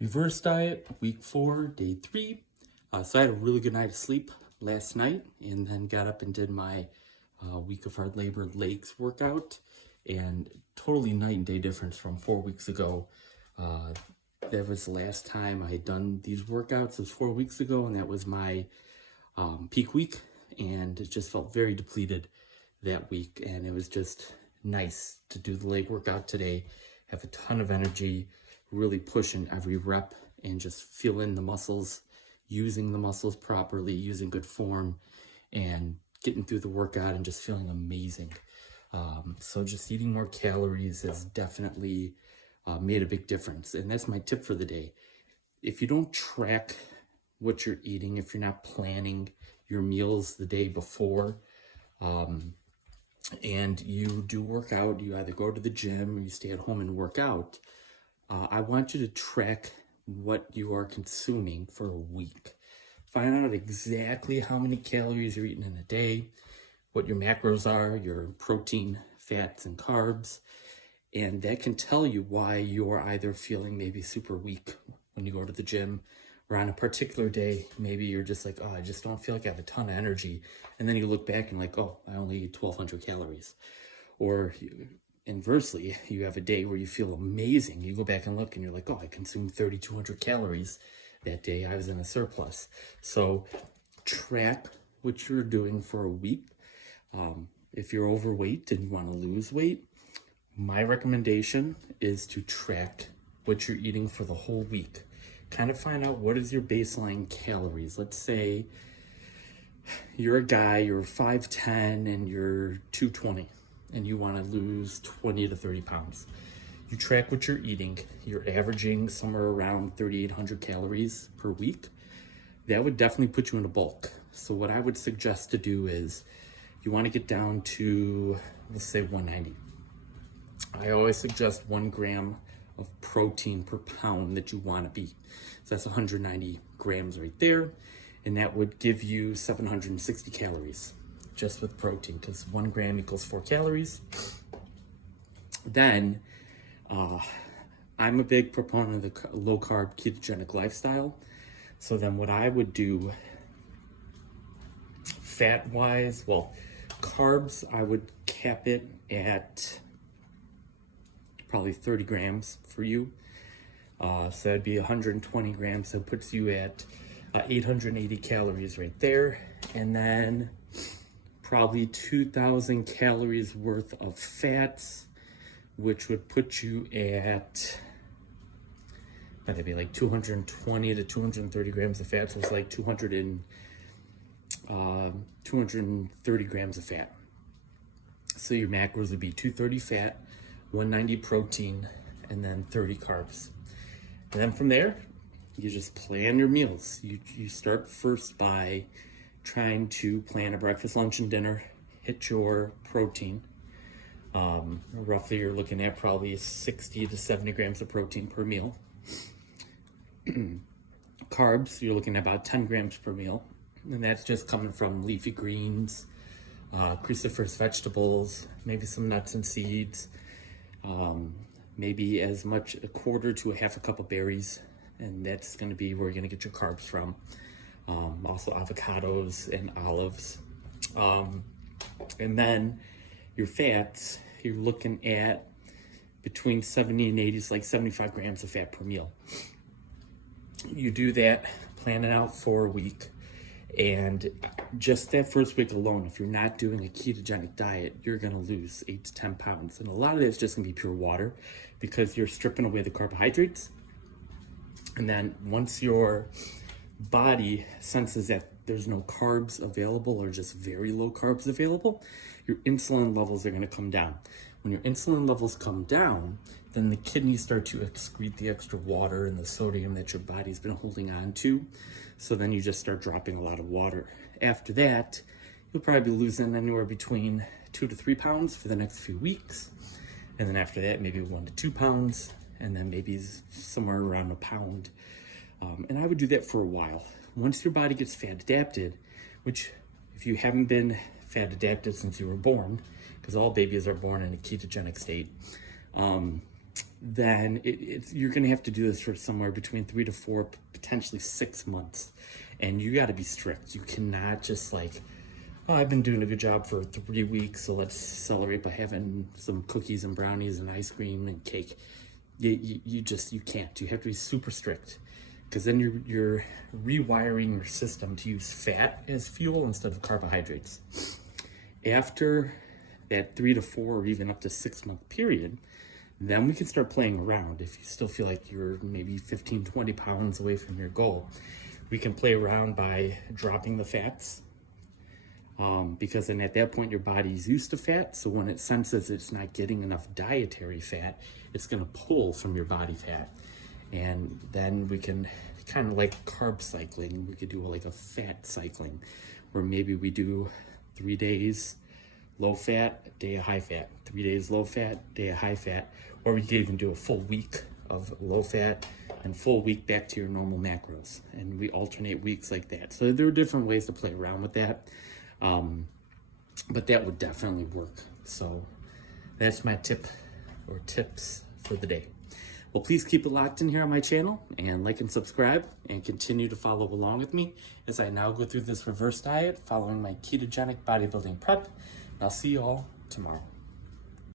Reverse diet, week 4, day 3. So I had a really good night of sleep last night and then got up and did my week of hard labor legs workout, and totally night and day difference from 4 weeks ago. That was the last time I had done these workouts. It was 4 weeks ago, and that was my peak week, and it just felt very depleted that week, and it was just nice to do the leg workout today, have a ton of energy, really pushing every rep and just feeling the muscles, using the muscles properly, using good form, and getting through the workout and just feeling amazing. So just eating more calories has definitely made a big difference. And that's my tip for the day. If you don't track what you're eating, if you're not planning your meals the day before, and you do work out, you either go to the gym or you stay at home and work out, I want you to track what you are consuming for a week. Find out exactly how many calories you're eating in a day, what your macros are, your protein, fats, and carbs, and that can tell you why you're either feeling maybe super weak when you go to the gym, or on a particular day, maybe you're just like, oh, I just don't feel like I have a ton of energy. And then you look back and like, oh, I only eat 1,200 calories. Or inversely, you have a day where you feel amazing. You go back and look and you're like, oh, I consumed 3,200 calories that day. I was in a surplus. So track what you're doing for a week. If you're overweight and you want to lose weight, my recommendation is to track what you're eating for the whole week. Kind of find out what is your baseline calories. Let's say you're a guy, you're 5'10", and you're 220, and you want to lose 20 to 30 pounds. You track what you're eating. You're averaging somewhere around 3,800 calories per week. That would definitely put you in a bulk. So what I would suggest to do is you want to get down to, let's say, 190. I always suggest 1 gram of protein per pound that you want to be. So that's 190 grams right there. And that would give you 760 calories just with protein, because 1 gram equals 4 calories. Then I'm a big proponent of the low carb ketogenic lifestyle. So then what I would do fat wise, well, carbs, I would cap it at probably 30 grams for you. So that'd be 120 grams. So it puts you at 880 calories right there. And then probably 2,000 calories worth of fats, which would put you at, that'd be like 220 to 230 grams of fat. So it's like 230 grams of fat. So your macros would be 230 fat, 190 protein, and then 30 carbs. And then from there, you just plan your meals. You start first by trying to plan a breakfast, lunch, and dinner. Hit your protein. Roughly, you're looking at probably 60 to 70 grams of protein per meal. Carbs, you're looking at about 10 grams per meal. And that's just coming from leafy greens, cruciferous vegetables, maybe some nuts and seeds, maybe as much a quarter to a half a cup of berries, and that's going to be where you're going to get your carbs from. Also avocados and olives. And then your fats, you're looking at between 70 and 80, like 75 grams of fat per meal. You do that, plan it out for a week. And just that first week alone, if you're not doing a ketogenic diet, you're going to lose 8 to 10 pounds. And a lot of that's just going to be pure water, because you're stripping away the carbohydrates. And then once your body senses that there's no carbs available, or just very low carbs available, your insulin levels are going to come down. When your insulin levels come down, then the kidneys start to excrete the extra water and the sodium that your body's been holding on to. So then you just start dropping a lot of water. After that, you'll probably be losing anywhere between 2 to 3 pounds for the next few weeks. And then after that, maybe 1 to 2 pounds, and then maybe somewhere around a pound. And I would do that for a while. Once your body gets fat adapted, which if you haven't been fat adapted since you were born, because all babies are born in a ketogenic state, then you're going to have to do this for somewhere between 3 to 4, potentially 6 months. And you got to be strict. You cannot just like, oh, I've been doing a good job for 3 weeks, so let's celebrate by having some cookies and brownies and ice cream and cake. You can't. You have to be super strict, because then you're rewiring your system to use fat as fuel instead of carbohydrates. After that 3 to 4 or even up to 6 month period, then we can start playing around. If you still feel like you're maybe 15, 20 pounds away from your goal, we can play around by dropping the fats. Because then at that point your body's used to fat, so when it senses it's not getting enough dietary fat, it's going to pull from your body fat. And then we can kind of like carb cycling, we could do like a fat cycling, where maybe we do 3 days low fat, day of high fat, 3 days low fat, day of high fat, or we could even do a full week of low fat and full week back to your normal macros, and we alternate weeks like that. So there are different ways to play around with that, but that would definitely work. So that's my tip or tips for the day. Well, please keep it locked in here on my channel and like and subscribe, and continue to follow along with me as I now go through this reverse diet following my ketogenic bodybuilding prep. I'll see you all tomorrow.